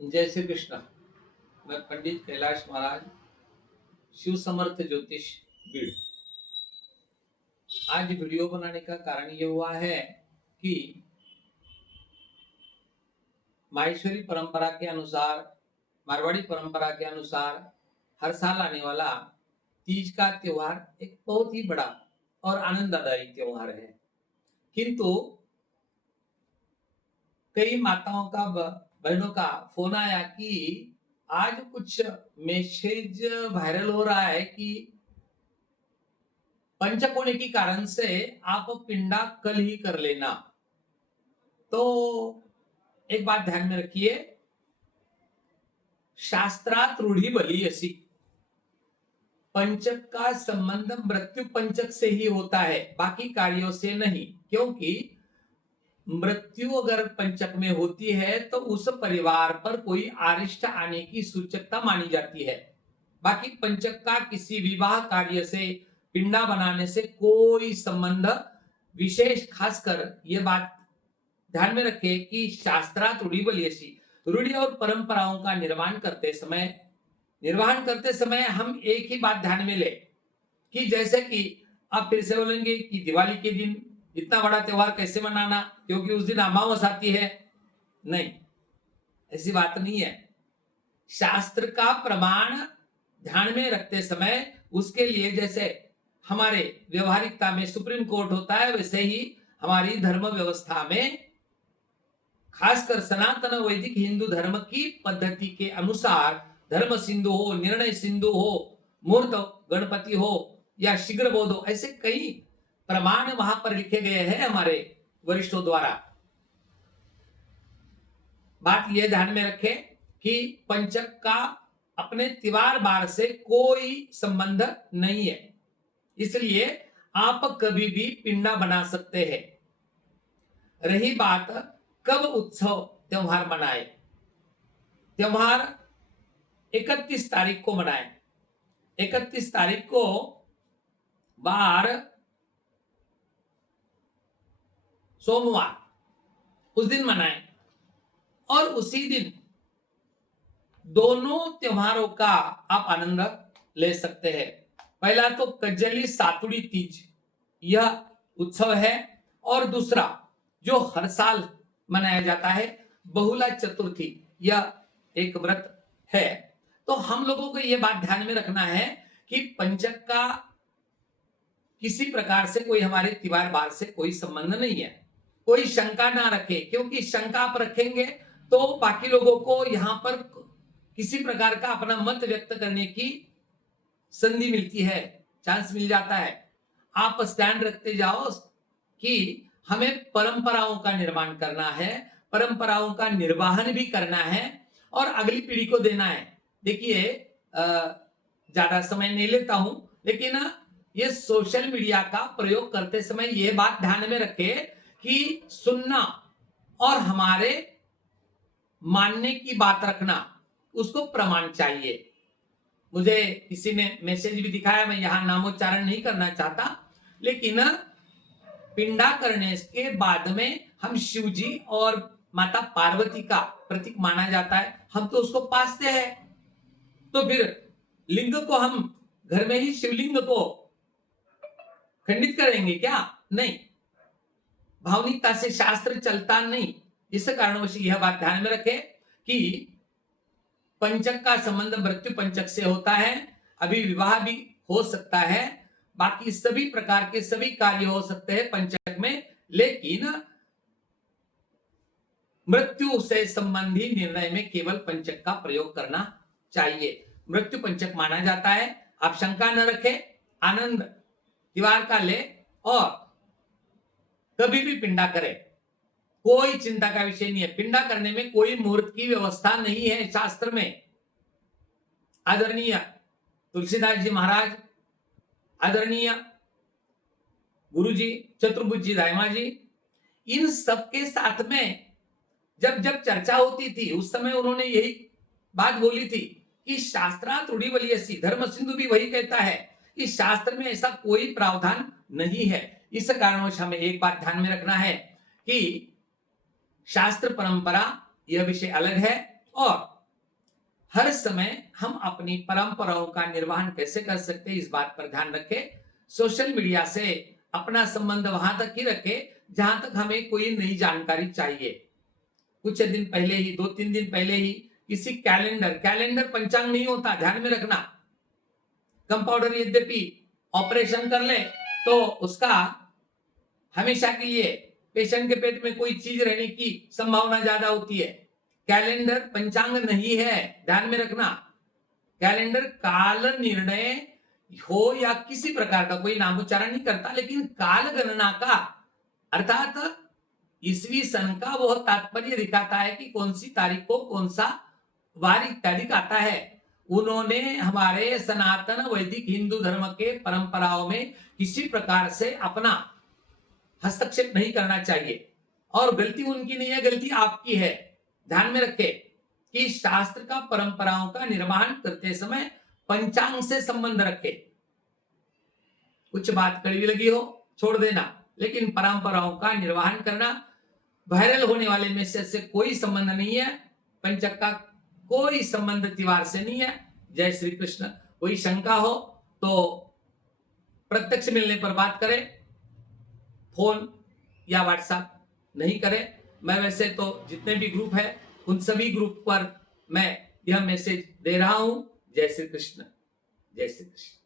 जय श्री कृष्ण। मैं पंडित कैलाश महाराज, शिव समर्थ ज्योतिष बीड़। आज वीडियो बनाने का कारण ये हुआ है कि माहेश्वरी परंपरा के अनुसार, मारवाड़ी परंपरा के अनुसार हर साल आने वाला तीज का त्योहार एक बहुत ही बड़ा और आनंददायी त्योहार है। किंतु कई माताओं का, बहनों का फोन आया कि आज कुछ मैसेज वायरल हो रहा है कि पंचक होने के कारण से आप पिंडा कल ही कर लेना। तो एक बात ध्यान में रखिए, शास्त्रात रूढ़ी बली ऐसी पंचक का संबंध मृत्यु पंचक से ही होता है, बाकी कार्यों से नहीं। क्योंकि मृत्यु अगर पंचक में होती है तो उस परिवार पर कोई अरिष्ट आने की सूचकता मानी जाती है। बाकी पंचक का किसी विवाह कार्य से, पिंडा बनाने से कोई संबंध विशेष, खासकर यह बात ध्यान में रखें कि शास्त्रात रूढ़ी बली ऐसी रूढ़ी और परंपराओं का निर्वहन करते समय हम एक ही बात ध्यान में ले कि जैसे कि आप फिर से बोलेंगे कि दिवाली के दिन इतना बड़ा त्योहार कैसे मनाना, क्योंकि उस दिन अमावस आती है। नहीं, ऐसी बात नहीं है। शास्त्र का प्रमाण ध्यान में रखते समय उसके लिए जैसे हमारे व्यवहारिकता में सुप्रीम कोर्ट होता है, वैसे ही हमारी धर्म व्यवस्था में, खासकर सनातन वैदिक हिंदू धर्म की पद्धति के अनुसार धर्म सिंधु हो, निर्णय सिंधु हो, मूर्त गणपति हो या शीघ्र बोध हो, ऐसे कई प्रमाण वहां पर लिखे गए हैं हमारे वरिष्ठों द्वारा। बात यह ध्यान में रखें कि पंचक का अपने त्योहार बार से कोई संबंध नहीं है, इसलिए आप कभी भी पिंडा बना सकते हैं। रही बात कब उत्सव त्योहार मनाए, त्योहार 31 तारीख को मनाए। 31 तारीख को बार सोमवार, उस दिन मनाए और उसी दिन दोनों त्योहारों का आप आनंद ले सकते हैं। पहला तो कज्जली सातुड़ी तीज, यह उत्सव है, और दूसरा जो हर साल मनाया जाता है बहुला चतुर्थी, यह एक व्रत है। तो हम लोगों को यह बात ध्यान में रखना है कि पंचक का किसी प्रकार से कोई हमारे त्योहार बार से कोई संबंध नहीं है। कोई शंका ना रखे, क्योंकि शंका आप रखेंगे तो बाकी लोगों को यहां पर किसी प्रकार का अपना मत व्यक्त करने की संधि मिलती है, चांस मिल जाता है। आप स्टैंड रखते जाओ कि हमें परंपराओं का निर्माण करना है, परंपराओं का निर्वहन भी करना है और अगली पीढ़ी को देना है। देखिए, ज्यादा समय नहीं लेता हूं, लेकिन ये सोशल मीडिया का प्रयोग करते समय यह बात ध्यान में रखे कि सुनना और हमारे मानने की बात रखना, उसको प्रमाण चाहिए। मुझे किसी ने मैसेज भी दिखाया, मैं यहां नामोच्चारण नहीं करना चाहता, लेकिन पिंडा करने के बाद में हम शिव जी और माता पार्वती का प्रतीक माना जाता है, हम तो उसको पासते हैं। तो फिर लिंग को हम घर में ही शिवलिंग को खंडित करेंगे क्या? नहीं, भावनिकता से शास्त्र चलता नहीं। इस कारणवश यह बात ध्यान में रखें कि पंचक का संबंध मृत्यु पंचक से होता है। अभी विवाह भी हो सकता है, बाकी सभी प्रकार के सभी कार्य हो सकते हैं पंचक में, लेकिन मृत्यु से संबंधी निर्णय में केवल पंचक का प्रयोग करना चाहिए। मृत्यु पंचक माना जाता है। आप शंका न रखें, आनंद त्योहार का ले और कभी भी पिंडा करें, कोई चिंता का विषय नहीं है। पिंडा करने में कोई मुहूर्त की व्यवस्था नहीं है शास्त्र में। आदरणीय तुलसीदास जी महाराज, आदरणीय गुरुजी चतुर्भुज दाइमा जी, इन सबके साथ में जब जब चर्चा होती थी उस समय उन्होंने यही बात बोली थी कि शास्त्रात रूढ़ी बली ऐसी, धर्म सिंधु भी वही कहता है कि शास्त्र में ऐसा कोई प्रावधान नहीं है। इस कारणवश हमें एक बात ध्यान में रखना है कि शास्त्र परंपरा यह विषय अलग है और हर समय हम अपनी परंपराओं का निर्वहन कैसे कर सकते हैं, इस बात पर ध्यान रखें। सोशल मीडिया से अपना संबंध वहां तक ही रखें जहां तक हमें कोई नई जानकारी चाहिए। कुछ दिन पहले ही, 2-3 दिन पहले ही किसी कैलेंडर पंचांग नहीं होता, ध्यान में रखना। कंपाउंडर यद्यपि ऑपरेशन कर ले तो उसका हमेशा के लिए पेशेंट के पेट में कोई चीज रहने की संभावना ज्यादा होती है। कैलेंडर पंचांग नहीं है, ध्यान में रखना। कैलेंडर काल निर्णय हो या किसी प्रकार का कोई नामोच्चारण नहीं करता, लेकिन काल गणना का अर्थात ईसवी सन का वह तात्पर्य दिखाता है कि कौन सी तारीख को कौन सा वार इत्यादि आता है। उन्होंने हमारे सनातन वैदिक हिंदू धर्म के परंपराओं में किसी प्रकार से अपना हस्तक्षेप नहीं करना चाहिए, और गलती उनकी नहीं है, गलती आपकी है। ध्यान में रखें कि शास्त्र का परंपराओं का निर्माण करते समय पंचांग से संबंध रखे। कुछ बात कड़वी लगी हो छोड़ देना, लेकिन परंपराओं का निर्वहन करना। वायरल होने वाले मैसेज से कोई संबंध नहीं है, पंचक का कोई संबंध त्योहार से नहीं है। जय श्री कृष्ण। कोई शंका हो तो प्रत्यक्ष मिलने पर बात करें, फोन या व्हाट्सएप नहीं करें। मैं वैसे तो जितने भी ग्रुप है उन सभी ग्रुप पर मैं यह मैसेज दे रहा हूं। जय श्री कृष्ण, जय श्री कृष्ण।